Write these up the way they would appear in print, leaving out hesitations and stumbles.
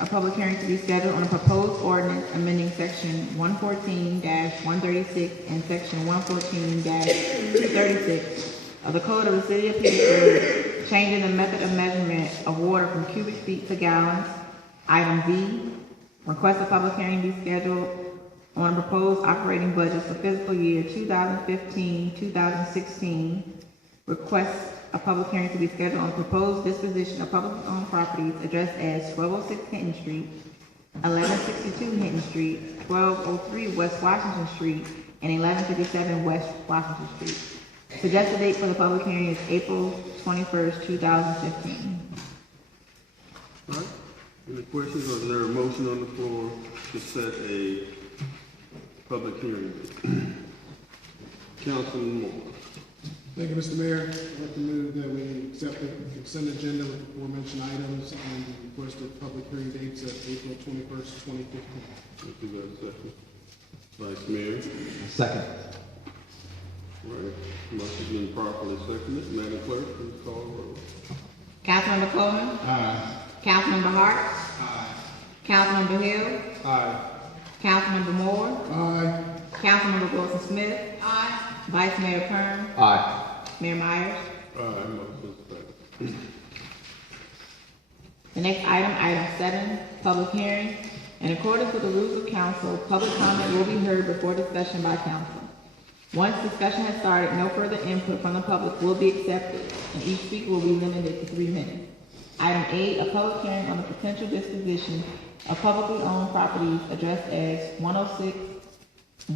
a public hearing to be scheduled on a proposed ordinance amending section 114-136 and section 114-236 of the Code of the City of Petersburg, changing the method of measurement of water from cubic feet to gallons. Item B, request a public hearing be scheduled on a proposed operating budget for fiscal year 2015-2016. Request a public hearing to be scheduled on proposed disposition of publicly owned properties addressed as 1206 Hinton Street, 1162 Hinton Street, 1203 West Washington Street, and 1157 West Washington Street. Suggested date for the public hearing is April 21st, 2015. All right. Any questions, or is there a motion on the floor to set a public hearing? Councilman Moore. Thank you, Mr. Mayor. I'd like to move that we accept the consent agenda with the aforementioned items and the requested public hearing dates of April 21st, 2015. Thank you, second. Vice Mayor. Second. All right. Motion been properly seconded. Madam Clerk, please call the roll. Councilmember Coleman? Aye. Councilmember Hart? Aye. Councilmember Hill? Aye. Councilmember Moore? Aye. Councilmember Wilson Smith? Aye. Vice Mayor Kern? Aye. Mayor Myers? Aye, motion second. The next item, item 7, public hearing. In accordance with the rules of council, public comment will be heard before discussion by council. Once discussion has started, no further input from the public will be accepted, and each speaker will be limited to 3 minutes. Item 8, a public hearing on the potential disposition of publicly owned properties addressed as 106,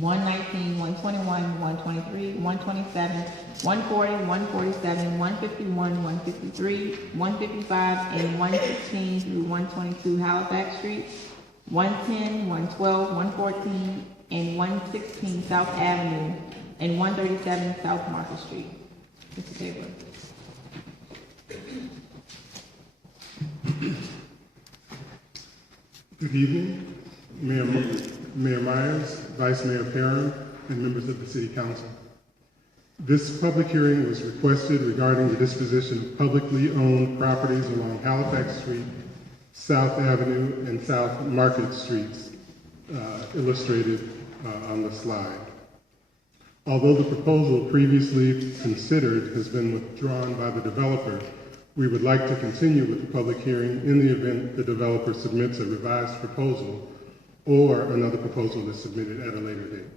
119, 121, 123, 127, 140, 147, 151, 153, 155, and 116 through 122 Halifax Street, 110, 112, 114, and 116 South Avenue, and 137 South Market Street. Mr. Taylor. Good evening, Mayor Myers, Vice Mayor Perrin, and members of the City Council. This public hearing was requested regarding the disposition of publicly owned properties along Halifax Street, South Avenue, and South Market Streets, illustrated on the slide. Although the proposal previously considered has been withdrawn by the developer, we would like to continue with the public hearing in the event the developer submits a revised proposal or another proposal is submitted at a later date.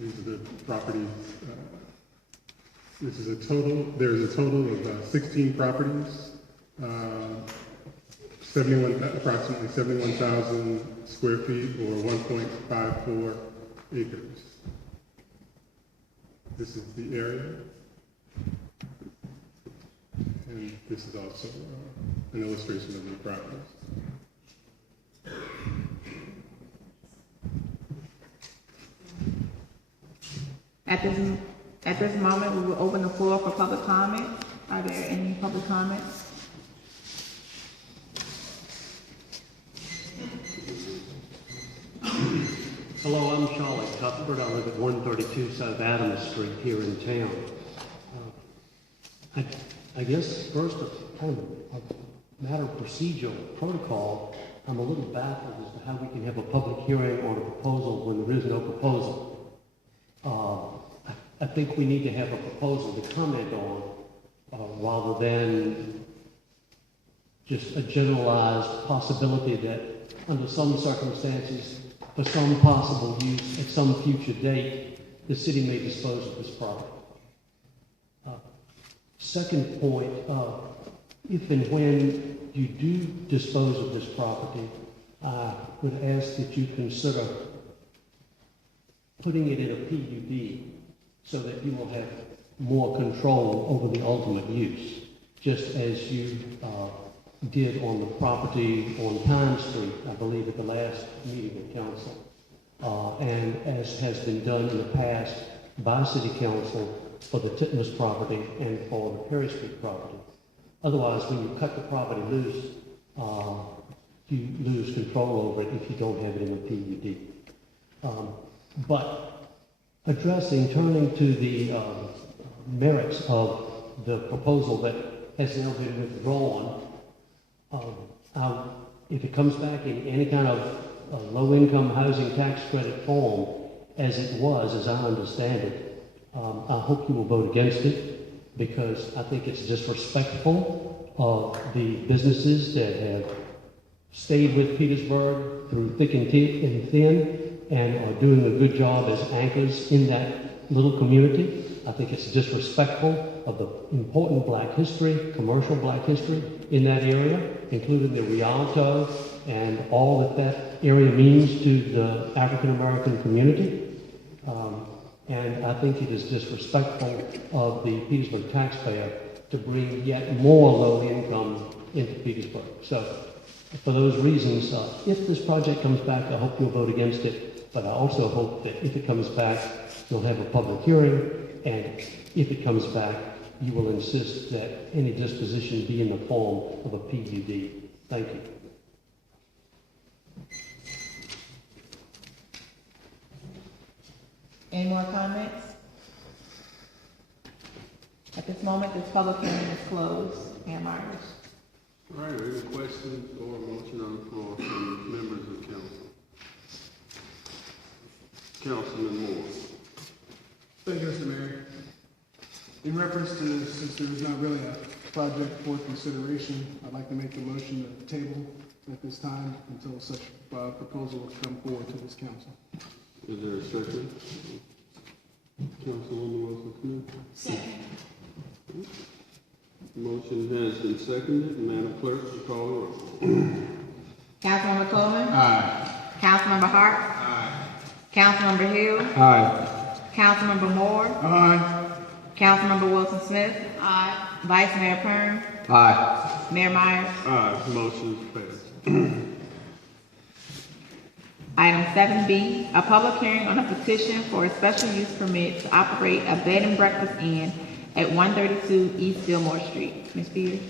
These are the properties. There is a total of 16 properties, approximately 71,000 square feet or 1.54 acres. This is the area, and this is also an illustration of the properties. At this moment, we will open the floor for public comment. Are there any public comments? Hello, I'm Charlie Cuthbert. I live at 132 South Adams Street here in town. I guess first, kind of a matter of procedural protocol, I'm a little baffled as to how we can have a public hearing on a proposal when there is no proposal. I think we need to have a proposal to comment on rather than just a generalized possibility that under some circumstances, for some possible use at some future date, the city may dispose of this property. Second point, if and when you do dispose of this property, I would ask that you consider putting it in a PUD so that you will have more control over the ultimate use, just as you did on the property on Time Street, I believe at the last meeting of council, and as has been done in the past by City Council for the Titmus property and for the Perry Street property. Otherwise, when you cut the property loose, you lose control over it if you don't have it in the PUD. But turning to the merits of the proposal that has now been withdrawn. If it comes back in any kind of low-income housing tax credit form, as it was, as I understand it, I hope you will vote against it, because I think it's disrespectful of the businesses that have stayed with Petersburg through thick and thin and are doing a good job as anchors in that little community. I think it's disrespectful of the important black history, commercial black history in that area, including the Rialto and all that that area means to the African American community. And I think it is disrespectful of the Petersburg taxpayer to bring yet more low income into Petersburg. So for those reasons, if this project comes back, I hope you'll vote against it. But I also hope that if it comes back, you'll have a public hearing. And if it comes back, you will insist that any disposition be in the form of a PUD. Thank you. Any more comments? At this moment, this public hearing is closed. Mayor Myers. All right, any questions or motion on the floor from members of council? Councilman Moore. Thank you, Mr. Mayor. In reference to, since there is not really a project for consideration, I'd like to make the motion to table at this time until such proposal will come forward to this council. Is there a second? Councilwoman Wilson-Smith? Second. Motion has been seconded. Madam Clerk, you call the roll. Councilmember Coleman? Aye. Councilmember Hart? Aye. Councilmember Hill? Aye. Councilmember Moore? Aye. Councilmember Wilson Smith? Aye. Vice Mayor Perrin? Aye. Mayor Myers? Aye, motion passed. Item 7B, a public hearing on a petition for a special use permit to operate a bed and breakfast inn at 132 East Fillmore Street. Ms. Peters?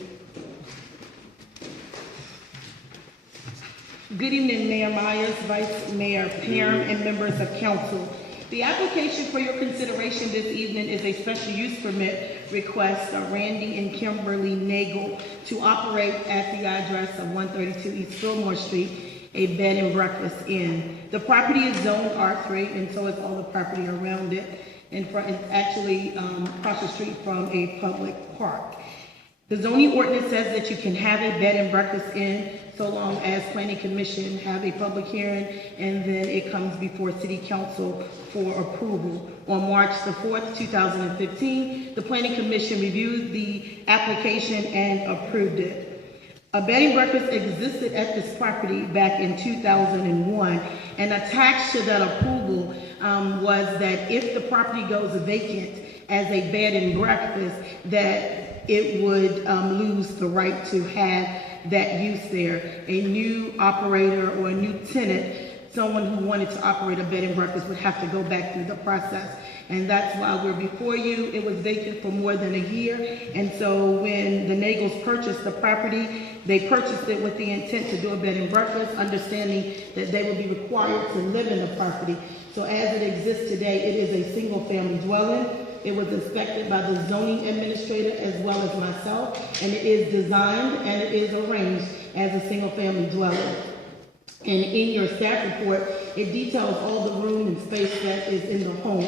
Good evening, Mayor Myers, Vice Mayor Perrin, and members of council. The application for your consideration this evening is a special use permit request of Randy and Kimberly Nagel to operate at the address of 132 East Fillmore Street, a bed and breakfast inn. The property is zoned R3, and so is all the property around it. It's actually across the street from a public park. The zoning ordinance says that you can have a bed and breakfast inn so long as planning commission have a public hearing and then it comes before city council for approval. On March the 4th, 2015, the planning commission reviewed the application and approved it. A bed and breakfast existed at this property back in 2001, and attached to that approval was that if the property goes vacant as a bed and breakfast, that it would lose the right to have that use there. A new operator or a new tenant, someone who wanted to operate a bed and breakfast, would have to go back through the process. And that's why we're before you. It was vacant for more than a year. And so when the Nagels purchased the property, they purchased it with the intent to do a bed and breakfast, understanding that they would be required to live in the property. So as it exists today, it is a single family dwelling. It was inspected by the zoning administrator as well as myself, and it is designed and it is arranged as a single family dwelling. And in your staff report, it details all the room and space that is in the home.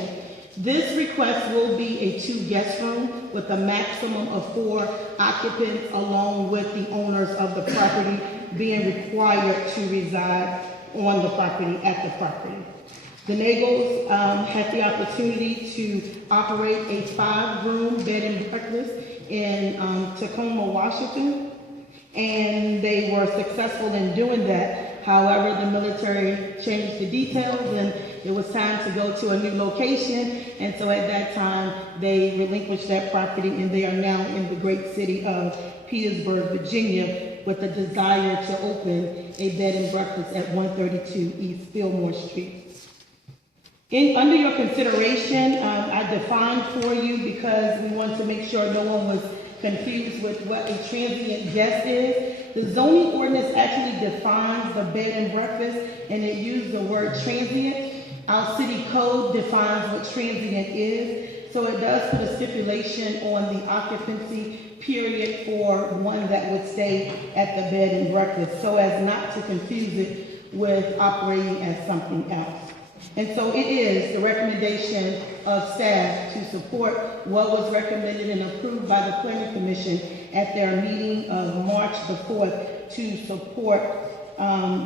This request will be a 2-guest room with a maximum of 4 occupants, along with the owners of the property being required to reside on the property, at the property. The Nagels had the opportunity to operate a 5-room bed and breakfast in Tacoma, Washington, and they were successful in doing that. However, the military changed the details and it was time to go to a new location, and so at that time they relinquished that property, and they are now in the great city of Petersburg, Virginia, with a desire to open a bed and breakfast at 132 East Fillmore Street. Under your consideration, I defined for you, because we want to make sure no one was confused with what a transient guest is. The zoning ordinance actually defines the bed and breakfast, and it used the word transient. Our city code defines what transient is. So it does put a stipulation on the occupancy period for one that would stay at the bed and breakfast, so as not to confuse it with operating as something else. And so it is the recommendation of staff to support what was recommended and approved by the Planning Commission at their meeting of March the 4th to support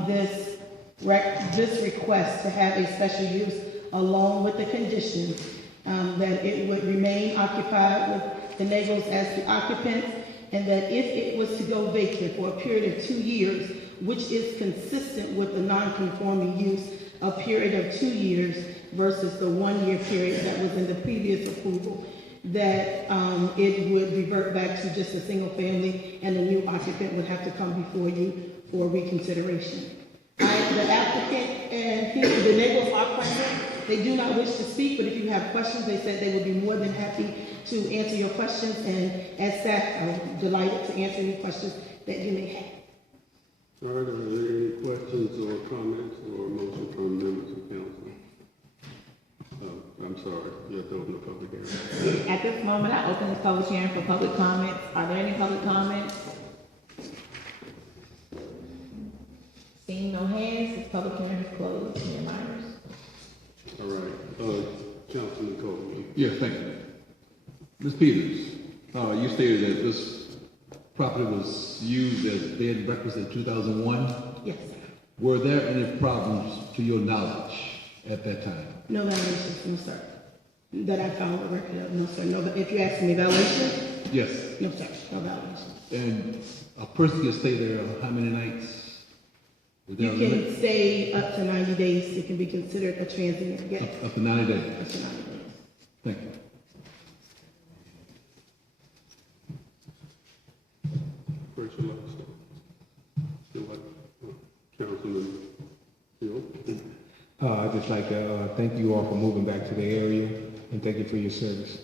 this request to have a special use, along with the conditions that it would remain occupied with the Nagels as the occupants, and that if it was to go vacant for a period of 2 years, which is consistent with the non-conforming use, a period of 2 years versus the 1 year period that was in the previous approval, that it would revert back to just a single family and the new occupant would have to come before you for reconsideration. The applicant and the Nagels are present. They do not wish to speak, but if you have questions, they said they would be more than happy to answer your questions, and as staff, I'm delighted to answer any questions that you may have. All right, are there any questions or comments or motion from members of council? I'm sorry, you have to open the public hearing. At this moment, I open this public hearing for public comments. Are there any public comments? Seeing no hands, this public hearing is closed. Mayor Myers. All right, Councilman Coleman. Yes, thank you. Ms. Peters, you stated that this property was used as bed and breakfast in 2001. Yes, sir. Were there any problems to your knowledge at that time? No violations, no, sir. That I found a record of, no, sir. No, but if you're asking me violations, Yes. no, sir, no violations. And a person can stay there how many nights? Was there You a limit? can stay up to 90 days. It can be considered a transient guest. Up to 90 days. Up to 90 days. Thank you. First, you'd like to start? You'd like, Councilman Hill? I'd just like to thank you all for moving back to the area, and thank you for your service.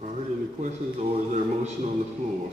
All right, any questions, or is there a motion on the floor?